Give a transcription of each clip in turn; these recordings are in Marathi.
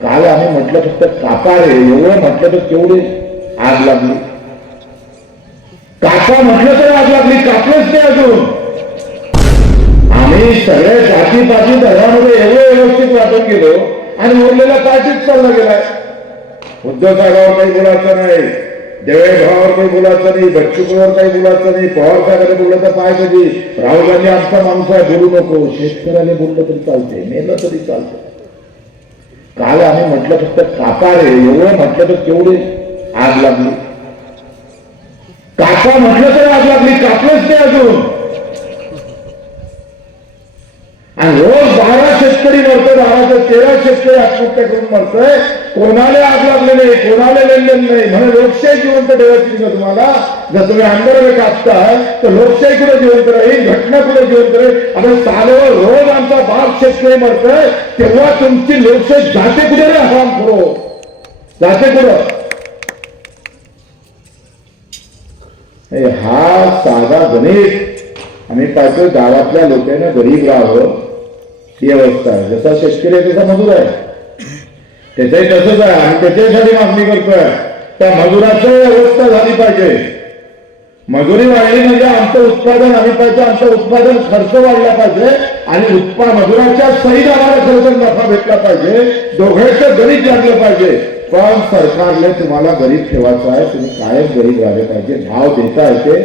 काल आम्ही म्हटलं फक्त काका रे एवढं म्हटलं तर केवढे आग लागली. काका म्हटलं तर आग लागली. कापलंच नाही अजून. आम्ही सगळ्या जाती पाती धर्मामध्ये एवढं व्यवस्थित वाटून गेलो आणि उरलेला पार्टीत चालला गेलाय. उद्धव साहेबावर काही बोलायचं नाही. देवळे भावावर काही बोलायचं नाही. बच्चूकडवर काही बोलायचं नाही. पवार साहेबांनी बोललं तर पाय कधी. राहुल गांधी आमचा माणूस आहे. बोलू नको. शेतकऱ्याने बोललं तरी चालते मेलं तरी चालतं काल आम्ही म्हटलं फक्त काका रे एवढं म्हटलं तर केवढी आग लागली. काका म्हटलं तर आग लागली कापलंच नाही अजून. शेतकरी आत्महत्या करून मरतोय कोणाला आग लागले नाही कोणाला लेनदेन नाही. म्हणून लोकशाही जिवंत ठेवायची का तुम्हाला. जर तुम्ही आंदोलन कापता तर लोकशाही कुठे जिवंत राहील? घटना कुठे जिवंत राहील? आपण चालव रोज आमचा बाप शेतकरी मरतोय. तेव्हा तुमची लोकशाही जाते कुठे रे हराम करो जाते कुठं? हा साधा गणित. आम्ही पाहतो गावातल्या लोकांना गरीब राहावं. ती अवस्था आहे. जसा शेतकरी आहे तसा मजूर आहे. त्याच्याही तसंच आहे. आणि त्याच्यासाठी मागणी करतोय. त्या मजुराची अवस्था झाली पाहिजे. मजुरी वाढली म्हणजे आमचं उत्पादन आम्ही पाहिजे आमचं उत्पादन खर्च वाढला पाहिजे आणि उत्पा मजुराच्या सहित आम्हाला खर्च नफा भेटला पाहिजे. दोघांचं गरीब लागलं पाहिजे. पण सरकारने तुम्हाला गरीब ठेवायचं आहे. तुम्ही कायम गरीब राहिले पाहिजे. भाव देता येते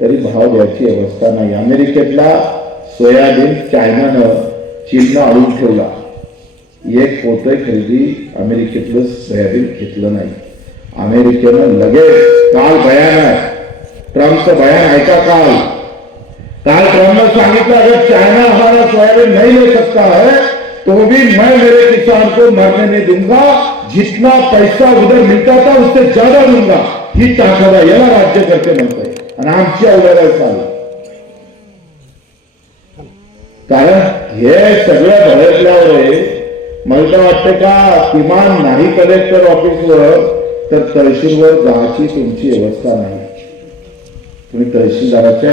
तरी भाव द्यायची अवस्था नाही. अमेरिकेतला सोयाबीन चायनानं चीननं अडून ठेवला एक पोतं खरेदी अमेरिकेतलं सोयाबीन घेतलं नाही अमेरिकेनं लगेच काल बयान आहे ट्रम्पचं बयान ऐका काल? काल ट्रम्पने सांगितलं, अगर चाइना हमारा सोयाबीन नहीं ले सकता है तो भी मैं मेरे किसान को मरने नहीं दूँगा। जितना पैसा उधर मिलता था, उससे ज़्यादा दूँगा। ही आहे याला राज्य करते म्हणतोय आणि आमची अवघड चालू कारण हे सगळं भडकल्यावर मला तर वाटतं का किमान नाही कलेक्टर ऑफिसवर तर तहसीलवर जायची तुमची व्यवस्था नाही. तुम्ही तहसीलदाराच्या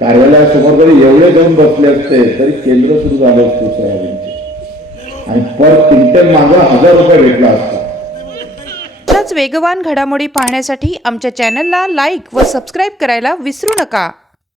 कार्यालयासमोर जरी एवढे जाऊन बसले असते तरी केंद्र सुरू झालं असतं सोयाबीनचे. आणि पर क्विंटल मागा हजार रुपये भेटला असता. वेगवान घडामोडी पाहण्यासाठी आमच्या चॅनलला लाईक व सबस्क्राईब करायला विसरू नका.